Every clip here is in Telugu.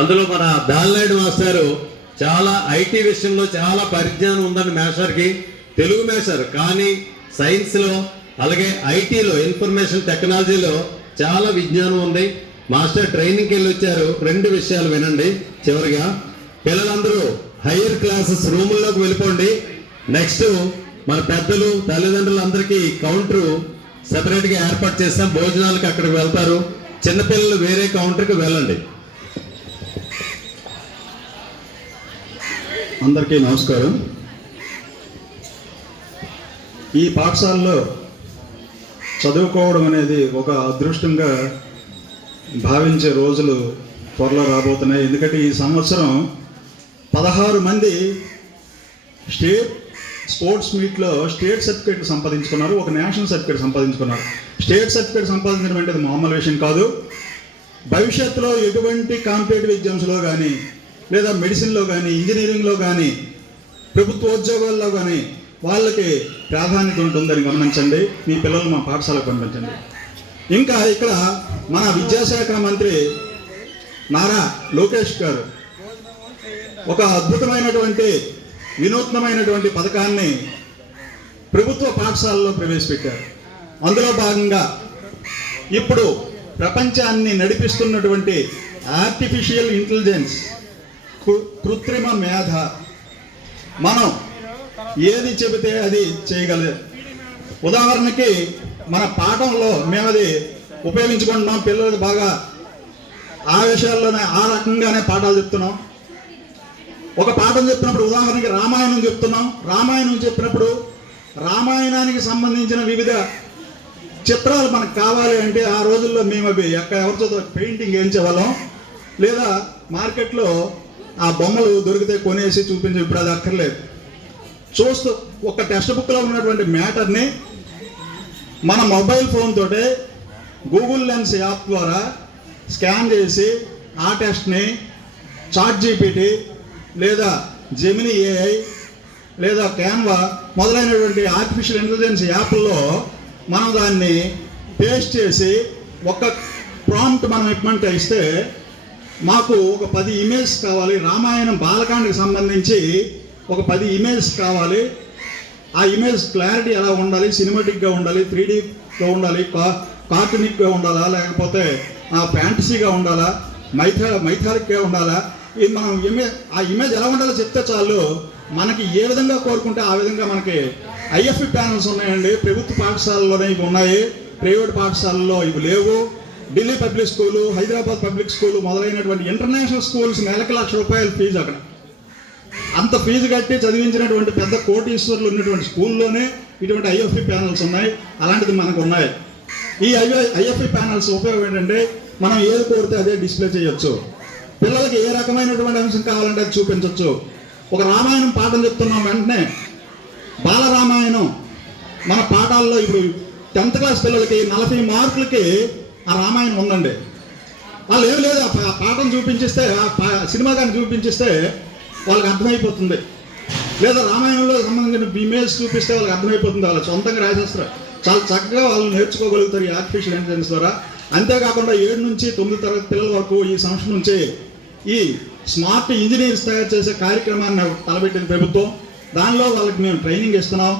అందులో మన బాలనాయుడు మాస్టారు చాలా ఐటీ విషయంలో చాలా పరిజ్ఞానం ఉందని మేషర్కి, తెలుగు మేషర్ కానీ సైన్స్లో అలాగే ఐటీలో ఇన్ఫర్మేషన్ టెక్నాలజీలో చాలా విజ్ఞానం ఉంది. మాస్టర్ ట్రైనింగ్కి వెళ్ళి వచ్చారు. 2 విషయాలు వినండి. చివరిగా పిల్లలందరూ హైయర్ క్లాసెస్ రూముల్లోకి వెళ్ళిపోండి. నెక్స్ట్ మన పెద్దలు తల్లిదండ్రులందరికీ కౌంటరు సెపరేట్గా ఏర్పాటు చేస్తాం. భోజనాలకు అక్కడికి వెళ్తారు. చిన్నపిల్లలు వేరే కౌంటర్కి వెళ్ళండి. అందరికీ నమస్కారం. ఈ పాఠశాలలో చదువుకోవడం అనేది ఒక అదృష్టంగా భావించే రోజులు త్వరలో రాబోతున్నాయి. ఎందుకంటే ఈ సంవత్సరం 16 మంది స్టేట్ స్పోర్ట్స్ మీట్లో స్టేట్ సర్టిఫికేట్ సంపాదించుకున్నారు, ఒక నేషనల్ సర్టిఫికేట్ సంపాదించుకున్నారు. స్టేట్ సర్టిఫికేట్ సంపాదించడం అంటే మామూలు విషయం కాదు. భవిష్యత్తులో ఎటువంటి కాంపిటేటివ్ ఎగ్జామ్స్లో కానీ, లేదా మెడిసిన్లో కానీ, ఇంజనీరింగ్లో కానీ, ప్రభుత్వోద్యోగాల్లో కానీ వాళ్ళకి ప్రాధాన్యత ఉంటుందని గమనించండి. మీ పిల్లలు మా పాఠశాలకు పంపించండి. ఇంకా ఇక్కడ మన విద్యాశాఖ మంత్రి నారా లోకేష్ గారు ఒక అద్భుతమైనటువంటి వినూత్నమైనటువంటి పథకాన్ని ప్రభుత్వ పాఠశాలలో ప్రవేశపెట్టారు. అందులో భాగంగా ఇప్పుడు ప్రపంచాన్ని నడిపిస్తున్నటువంటి ఆర్టిఫిషియల్ ఇంటెలిజెన్స్, కృత్రిమ మేధ, మనం ఏది చెబితే అది చేయగలదు. ఉదాహరణకి మన పాఠంలో మేము అది ఉపయోగించుకుంటున్నాం. పిల్లలకు బాగా ఆ విషయాల్లోనే ఆ రకంగానే పాఠాలు చెప్తున్నాం. ఒక పాఠం చెప్పినప్పుడు ఉదాహరణకి రామాయణం చెప్తున్నాం. రామాయణం చెప్పినప్పుడు రామాయణానికి సంబంధించిన వివిధ చిత్రాలు మనకు కావాలి అంటే ఆ రోజుల్లో మేము అవి ఎవరితో పెయింటింగ్ వేయించేవాళ్ళం, లేదా మార్కెట్లో ఆ బొమ్మలు దొరికితే కొనేసి చూపించి. ఇప్పుడు అది అక్కర్లేదు. చూస్తూ ఒక టెక్స్ట్ బుక్లో ఉన్నటువంటి మ్యాటర్ని మన మొబైల్ ఫోన్ తోటే గూగుల్ లెన్స్ యాప్ ద్వారా స్కాన్ చేసి ఆ టెస్ట్ని చాట్ జీపీటీ లేదా జెమిని ఏఐ లేదా క్యాన్వా మొదలైనటువంటి ఆర్టిఫిషియల్ ఇంటెలిజెన్స్ యాప్ల్లో మనం దాన్ని పేస్ట్ చేసి ఒక ప్రాంప్ట్ మనం ఇప్పమంటే ఇస్తే మాకు ఒక 10 ఇమేజ్ కావాలి. రామాయణం బాలకాండకి సంబంధించి ఒక 10 ఇమేజ్ కావాలి. ఆ ఇమేజ్ క్లారిటీ ఎలా ఉండాలి, సినిమాటిక్గా ఉండాలి, 3Dగా ఉండాలి, కార్టూనిక్గా ఉండాలా, లేకపోతే ఫ్యాంటసీగా ఉండాలా, మైథాలిక్గా ఉండాలా, ఇది మనం ఆ ఇమేజ్ ఎలా ఉండాలో చెప్తే చాలు. మనకి ఏ విధంగా కోరుకుంటే ఆ విధంగా మనకి ఐఎఫ్ఈ ప్యానల్స్ ఉన్నాయండి. ప్రభుత్వ పాఠశాలలోనే ఇవి ఉన్నాయి, ప్రైవేట్ పాఠశాలలో ఇవి లేవు. Delhi public school, Hyderabad public school మొదలైనటువంటి ఇంటర్నేషనల్ స్కూల్స్ నెలకి ₹1,00,000 ఫీజు. అక్కడ అంత ఫీజు కట్టి చదివించినటువంటి పెద్ద కోటీశ్వర్లు ఉన్నటువంటి స్కూల్లోనే ఇటువంటి ఐఎఫ్ఈ ప్యానల్స్ ఉన్నాయి. అలాంటిది మనకు ఉన్నాయి. ఈ ఐఎఫ్ఈ ప్యానల్స్ ఉపయోగం ఏంటంటే మనం ఏది కోరితే అదే డిస్ప్లే చేయొచ్చు. పిల్లలకి ఏ రకమైనటువంటి అంశం కావాలంటే అది చూపించవచ్చు. ఒక రామాయణం పాఠం చెప్తున్నాం, వెంటనే బాలరామాయణం మన పాఠాల్లో ఇప్పుడు 10th క్లాస్ పిల్లలకి 40 మార్కులకి ఆ రామాయణం ఉందండి. వాళ్ళు ఏం లేదు, ఆ పాఠం చూపించిస్తే, ఆ సినిమా కానీ చూపించిస్తే వాళ్ళకి అర్థమైపోతుంది. లేదా రామాయణంలో సంబంధించిన ఇమేజ్ చూపిస్తే వాళ్ళకి అర్థమైపోతుంది. వాళ్ళు సొంతంగా రాసేస్తారు. చాలా చక్కగా వాళ్ళు నేర్చుకోగలుగుతారు ఈ ఆర్టిఫిషియల్ ఇంటెలిజెన్స్ ద్వారా. అంతేకాకుండా 7 నుంచి 9 తరగతి పిల్లల వరకు ఈ సంవత్సరం నుంచి ఈ స్మార్ట్ ఇంజనీర్స్ తయారు చేసే కార్యక్రమాన్ని తలపెట్టింది ప్రభుత్వం. దానిలో వాళ్ళకి మేము ట్రైనింగ్ ఇస్తున్నాం.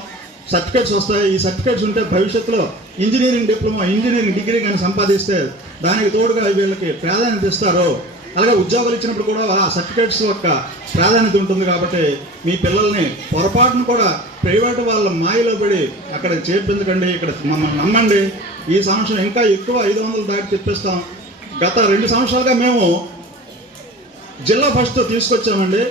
సర్టిఫికేట్స్ వస్తాయి. ఈ సర్టిఫికేట్స్ ఉంటే భవిష్యత్తులో ఇంజనీరింగ్ డిప్లొమా, ఇంజనీరింగ్ డిగ్రీ కానీ సంపాదిస్తే దానికి తోడుగా వీళ్ళకి ప్రాధాన్యత ఇస్తారు. అలాగే ఉద్యోగాలు ఇచ్చినప్పుడు కూడా ఆ సర్టిఫికేట్స్ యొక్క ప్రాధాన్యత ఉంటుంది. కాబట్టి మీ పిల్లల్ని పొరపాటును కూడా ప్రైవేట్ వాళ్ళ మాయలో పడి అక్కడ చేర్పించకండి. ఇక్కడ మమ్మల్ని నమ్మండి. ఈ సంవత్సరం ఇంకా ఎక్కువ 500 దాటి తెప్పిస్తాం. గత 2 సంవత్సరాలుగా మేము జిల్లా ఫస్ట్ తీసుకొచ్చామండి.